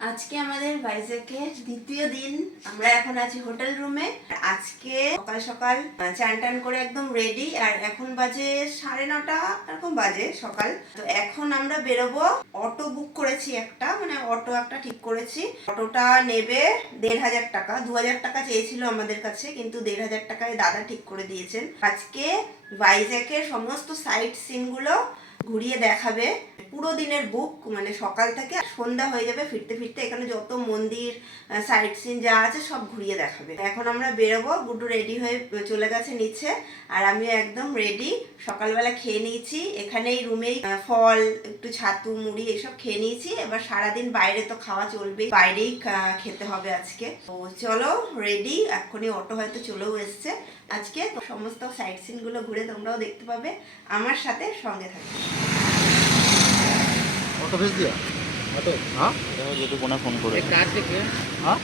আজকে আমাদের ভাইজ্যাকে দ্বিতীয় দিন। আমরা এখন আছি হোটেল রুমে। আজকে সকাল সকাল চান টান করে একদম রেডি আর এখন বাজে সাড়ে নটা, এরকম বাজে সকাল। তো এখন আমরা বেরোবো। অটো বুক করেছি একটা মানে অটো একটা ঠিক করেছি। অটোটা নেবে দেড় হাজার টাকা, দু হাজার টাকা চেয়েছিল আমাদের কাছে, কিন্তু দেড় হাজার টাকায় দাদা ঠিক করে দিয়েছেন। আজকে ভাইজ্যাকের সমস্ত সাইট সিনগুলো ঘুরিয়ে দেখাবে। পুরো দিনের বুক মানে সকাল থেকে সন্ধ্যা হয়ে যাবে, ফিরতে ফিরতে এখানে যত মন্দির সাইট সিন যা আছে সব ঘুরিয়ে দেখাবে। এখন আমরা বেরোবো, গুড্ডু রেডি হয়ে চলে গেছে নিচে, আর আমিও একদম রেডি সকালবেলা খেয়ে নিয়েছি, এখানেই রুমেই ফল, একটু ছাতু, মুড়ি এসব খেয়ে নিয়েছি। এবার সারাদিন বাইরে তো খাওয়া চলবে, বাইরেই খেতে হবে আজকে। তো চলো রেডি এক্ষুনি অটো হয়তো চলেও এসছে। আজকে সমস্ত সাইট সিনগুলো ঘুরে তোমরাও দেখতে পাবে আমার সাথে সঙ্গে থাকবে। অটো দিয়া? অটো? হ্যাঁ? যেটুকু ফোন করে কার থেকে হ্যাঁ।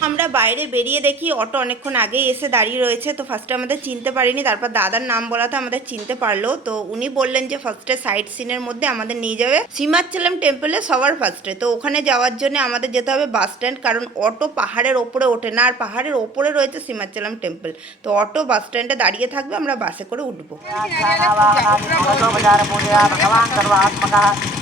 আমরা বাইরে বেরিয়ে দেখি অটো অনেকক্ষণ আগেই এসে দাঁড়িয়ে রয়েছে তো ফার্স্টে আমাদের চিনতে পারিনি তারপর দাদার নাম বলাতে আমাদের চিনতে পারল তো উনি বললেন যে ফার্স্টে সাইট সিনের মধ্যে আমাদের নিয়ে যাবে সীমাচ্ছিলাম টেম্পলে সবার ফার্স্টে তো ওখানে যাওয়ার জন্য আমাদের যেতে হবে বাস স্ট্যান্ড কারণ অটো পাহাড়ের ওপরে ওঠে না আর পাহাড়ের ওপরে রয়েছে সীমাচ্ছিলাম টেম্পল তো অটো বাস স্ট্যান্ডে দাঁড়িয়ে থাকবে আমরা বাসে করে উঠবো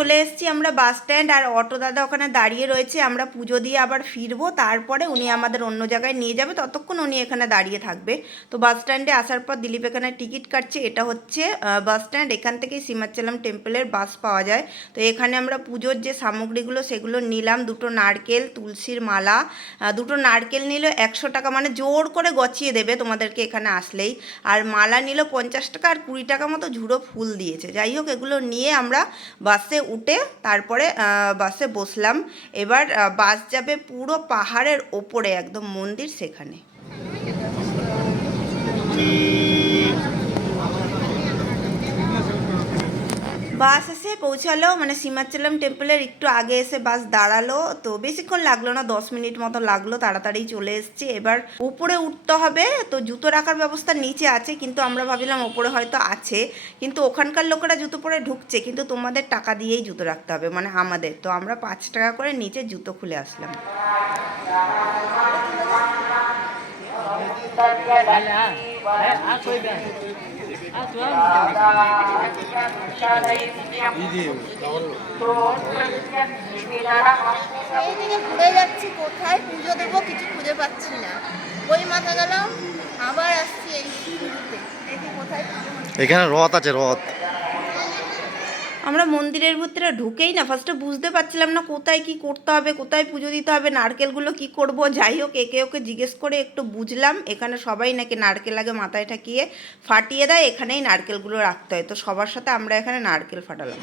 চলে এসেছি আমরা বাস স্ট্যান্ড আর অটো দাদা ওখানে দাঁড়িয়ে রয়েছে। আমরা পুজো দিয়ে আবার ফিরবো। তারপরে উনি আমাদের অন্য জায়গায় নিয়ে যাবে। ততক্ষণ উনি এখানে দাঁড়িয়ে থাকবে। তো বাস স্ট্যান্ডে আসার পর দিলীপ এখানে টিকিট কাটছে। এটা হচ্ছে বাস স্ট্যান্ড। এখান থেকেই সীমাচলম টেম্পলের বাস পাওয়া যায়। তো এখানে আমরা পুজোর যে সামগ্রীগুলো, সেগুলো নিলাম। দুটো নারকেল, তুলসীর মালা দুটো নারকেল নিল একশো টাকা মানে জোর করে গছিয়ে দেবে তোমাদেরকে এখানে আসলেই। আর মালা নিল পঞ্চাশ টাকা, আর কুড়ি টাকা মতো ঝুড়ো ফুল দিয়েছে। যাই হোক, এগুলো নিয়ে আমরা বাসে উঠে তারপরে বাসে বসলাম। এবার বাস যাবে পুরো পাহাড়ের ওপরে একদম মন্দির সেখানে। বাস এসে পৌঁছালো মানে সীমাচলম টেম্পলের একটু আগে এসে বাস দাঁড়াল তো বেশিক্ষণ লাগল না দশ মিনিট মতো লাগল তাড়াতাড়ি চলে এসছে এবার উপরে উঠতে হবে তো জুতো রাখার ব্যবস্থা নিচে আছে কিন্তু আমরা ভাবিলাম ওপরে হয়তো আছে কিন্তু ওখানকার লোকেরা জুতো পরে ঢুকছে কিন্তু তোমাদের টাকা দিয়েই জুতো রাখতে হবে মানে আমাদের তো আমরা পাঁচ টাকা করে নিচে জুতো খুলে আসলাম এইদিকে ঘুরে যাচ্ছি কোথায়? পুজো দেবো, কিছু খুঁজে পাচ্ছি না। ওই মাথা গেলাম আবার আসছি এই কোথায় এখানে রথ আছে, রথ। আমরা মন্দিরের ভিতরে ঢুকেই না। ফার্স্টে বুঝতে পারছিলাম না কোথায় কি করতে হবে, কোথায় পুজো দিতে হবে, নারকেলগুলো কি করব, যাই হোক, একে ওকে জিজ্ঞেস করে একটু বুঝলাম। এখানে সবাই নাকি নারকেল আগে মাথায় ঠাকিয়ে ফাটিয়ে দেয়, এখানেই নারকেলগুলো রাখতে হয়। তো সবার সাথে আমরা এখানে নারকেল ফাটালাম।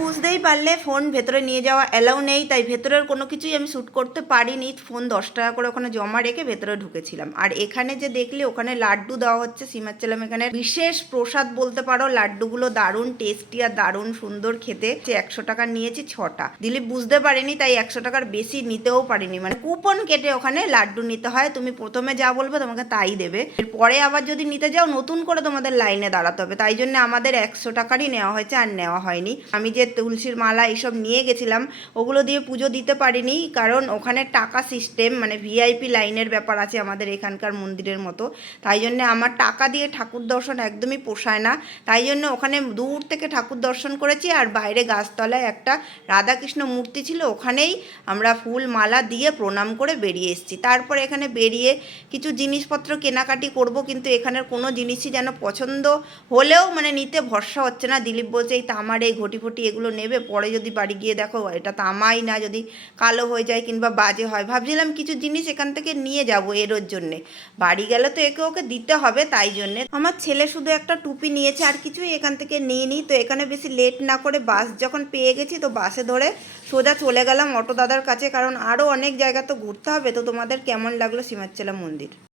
বুঝতেই পারলে ফোন ভেতরে নিয়ে যাওয়া অ্যালাউ নেই, তাই ভেতরের কোনো কিছুই আমি শ্যুট করতে পারিনি। ফোন দশ টাকা করে ওখানে জমা রেখে ভেতরে ঢুকেছিলাম। আর এখানে যে দেখলে ওখানে লাড্ডু দেওয়া হচ্ছে, সীমাচলাম এখানে বিশেষ প্রসাদ বলতে পারো, লাড্ডুগুলো দারুণ টেস্টি আর দারুণ সুন্দর খেতে। যে একশো টাকা নিয়েছি ছটা। দিলীপ বুঝতে পারিনি, তাই একশো টাকার বেশি নিতেও পারিনি। মানে কুপন কেটে ওখানে লাড্ডু নিতে হয়, তুমি প্রথমে যা বলবে তোমাকে তাই দেবে। পরে আবার যদি নিতে যাও, নতুন করে তোমাদের লাইনে দাঁড়াতে হবে। তাই জন্য আমাদের একশো টাকারই নেওয়া হয়েছে আর নেওয়া হয়নি। আমি যে তুলসীর মালা এইসব নিয়ে গেছিলাম, ওগুলো দিয়ে পুজো দিতে পারিনি, কারণ ওখানে টাকা সিস্টেম মানে ভিআইপি লাইনের ব্যাপার আছে আমাদের এখানকার মন্দিরের মতো, তাই জন্য আমার টাকা দিয়ে ঠাকুর দর্শন একদমই পোষায় না, তাই জন্য ওখানে দূর থেকে ঠাকুর দর্শন করেছি, আর বাইরে গাছতলায় একটা রাধাকৃষ্ণ মূর্তি ছিল, ওখানেই আমরা ফুল মালা দিয়ে প্রণাম করে বেরিয়ে এসেছি। তারপর এখানে বেরিয়ে কিছু জিনিসপত্র কেনাকাটি করব, কিন্তু এখানের কোনো জিনিসই যেন পছন্দ হলেও মানে নিতে ভরসা হচ্ছে না। দিলীপ বলছে, এই তামার, এই ঘটি ফটি এগুলো নেবে, পরে যদি বাড়ি গিয়ে দেখো এটা তামাই না, যদি কালো হয়ে যায় কিংবা বাজে হয়, ভাবছিলাম কিছু জিনিস এখান থেকে নিয়ে যাব এরোর জন্যে। বাড়ি গেলে তো একে ওকে দিতে হবে তাই জন্যে। আমার ছেলে শুধু একটা টুপি নিয়েছে, আর কিছুই এখান থেকে নিয়ে নিই তো এখানে বেশি লেট না করে বাস যখন পেয়ে গেছি, তো বাসে ধরে সোজা চলে গেলাম অটো দাদার কাছে, কারণ আরও অনেক জায়গা তো ঘুরতে হবে, তো তোমাদের কেমন লাগল সীমাচ্চলা মন্দির?